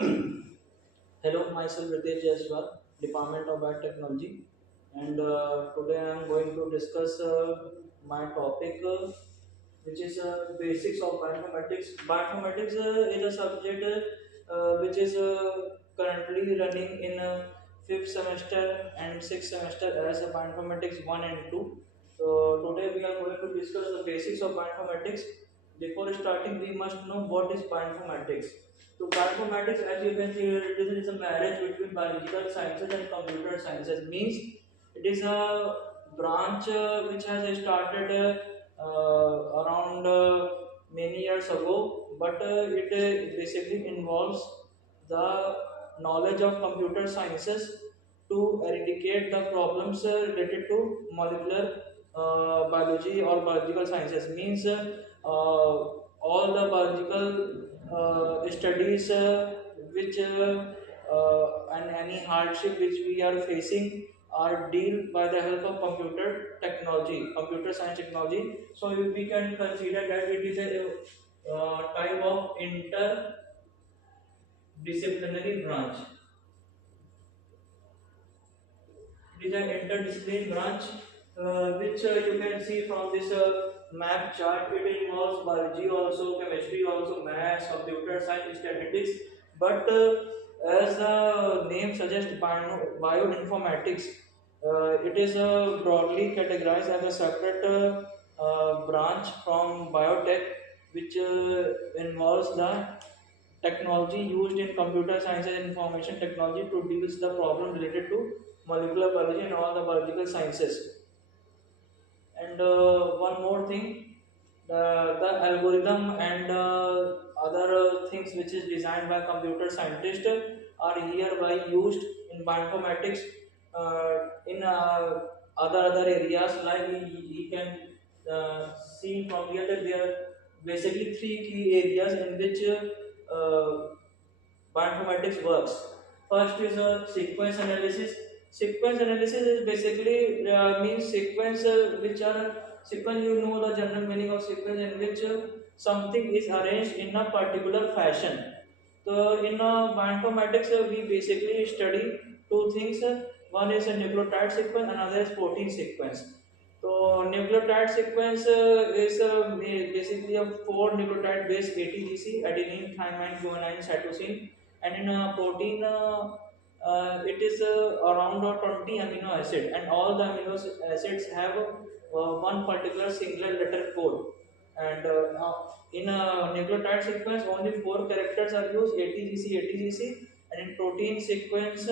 Hello, myself Ritesh Jaiswal, Department of Biotechnology, and today I am going to discuss my topic, which is basics of bioinformatics. Bioinformatics is a subject which is currently running in fifth semester and sixth semester as a bioinformatics 1 and 2. So today we are going to discuss the basics of bioinformatics. Before starting, we must know what is bioinformatics. So bioinformatics, as you can see here, it is a marriage between biological sciences and computer sciences. Means it is a branch which has started around many years ago, but it basically involves the knowledge of computer sciences to eradicate the problems related to molecular biology or biological sciences. Means all the biological studies which and any hardship which we are facing are dealt by the help of computer technology, computer science technology. So we can consider that it is a type of interdisciplinary branch. It is an interdisciplinary branch which you can see from this map chart. It involves biology also, chemistry also, maths, computer science, statistics. But as the name suggests, bioinformatics, it is broadly categorized as a separate branch from biotech, which involves the technology used in computer science and information technology to deal with the problem related to molecular biology and all the biological sciences. And one more thing, the algorithm and other things which is designed by computer scientists are hereby used in bioinformatics in other areas. Like we can see from here that there are basically three key areas in which bioinformatics works. First is sequence analysis. Sequence analysis is basically means sequence which are sequence. You know the general meaning of sequence, in which something is arranged in a particular fashion. So in bioinformatics, we basically study two things. One is a nucleotide sequence, another is protein sequence. So nucleotide sequence is basically a four nucleotide based ATGC, adenine, thymine, guanine, cytosine, and in a protein it is around 20 amino acid, and all the amino acids have one particular single letter code. And in a nucleotide sequence, only four characters are used: ATGC, ATGC, and in protein sequence,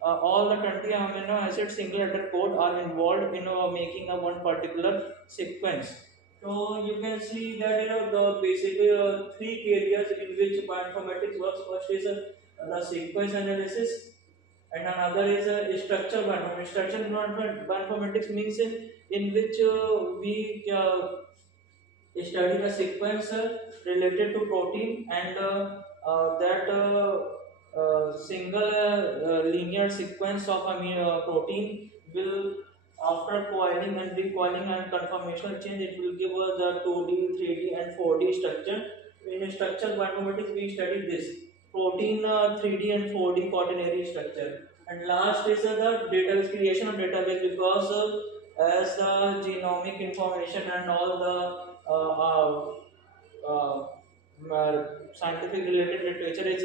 all the 20 amino acid single letter code are involved in making a one particular sequence. So you can see that the basically three areas in which bioinformatics works. First is the sequence analysis, and another is structure bioinformatics. Structure bioinformatics means in which we study the sequence related to protein, and that single linear sequence of amino protein will, after coiling and recoiling and conformational change, it will give us the 2D, 3D and 4D structure. In structure bioinformatics, we study this protein 3D and 4D quaternary structure. And last is the data creation of database, because as the genomic information and all the scientific related literature is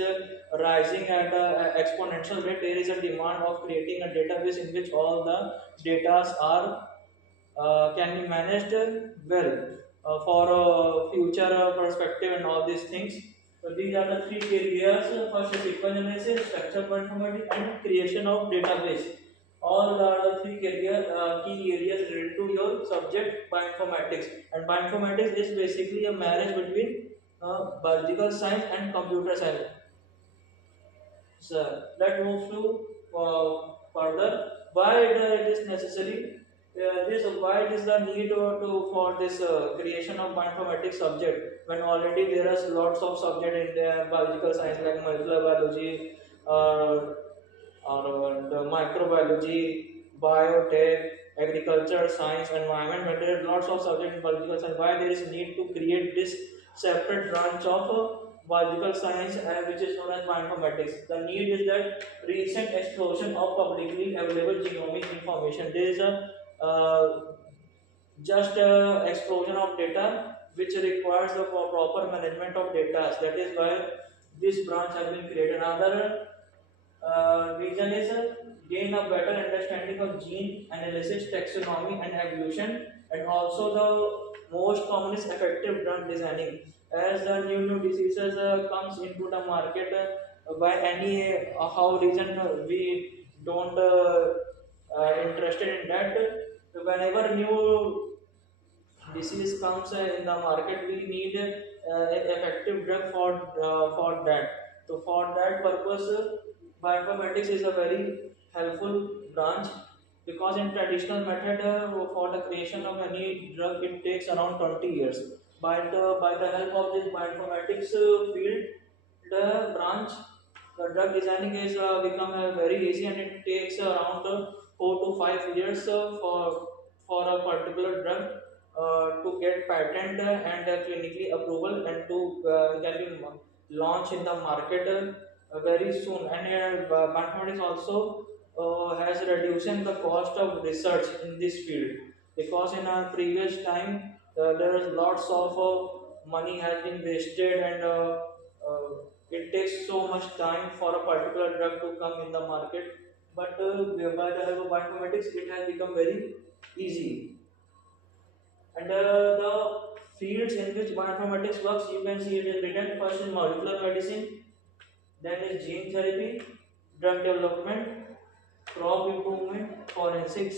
rising at an exponential rate, there is a demand of creating a database in which all the data are can be managed well for future perspective and all these things. So these are the three areas. First is sequence analysis, structure bioinformatics, and creation of database. All are the three key areas related to your subject bioinformatics. And bioinformatics is basically a marriage between biological science and computer science. So let's move to further. Why it is necessary? This why it is the need for this creation of bioinformatics subject, when already there are lots of subject in the biological science like molecular biology, or the microbiology, biotech, agriculture, science, environment. But there are lots of subject in biological science. Why there is need to create this separate branch of biological science, which is known as bioinformatics. The need is that recent explosion of publicly available genomic information. There is a just explosion of data which requires the proper management of data. That is why this branch has been created. Another reason is gain a better understanding of gene analysis, taxonomy, and evolution, and also the most common is effective drug designing. As the new diseases comes into the market, by any how reason we don't interested in that. Whenever new disease comes in the market, we need an effective drug for that. So for that purpose, bioinformatics is a very helpful branch, because in traditional method for the creation of any drug it takes around 20 years. By the help of this bioinformatics field, the branch, the drug designing is become very easy, and it takes around 4 to 5 years for a particular drug to get patent and clinically approval, and to can be launched in the market very soon. And mathematics also has reducing the cost of research in this field, because in a previous time there is lots of money has been wasted, and it takes so much time for a particular drug to come in the market. But by the help of bioinformatics, it has become very easy. And the fields in which bioinformatics works, you can see it is written. First is molecular medicine, then is gene therapy, drug development, crop improvement, forensic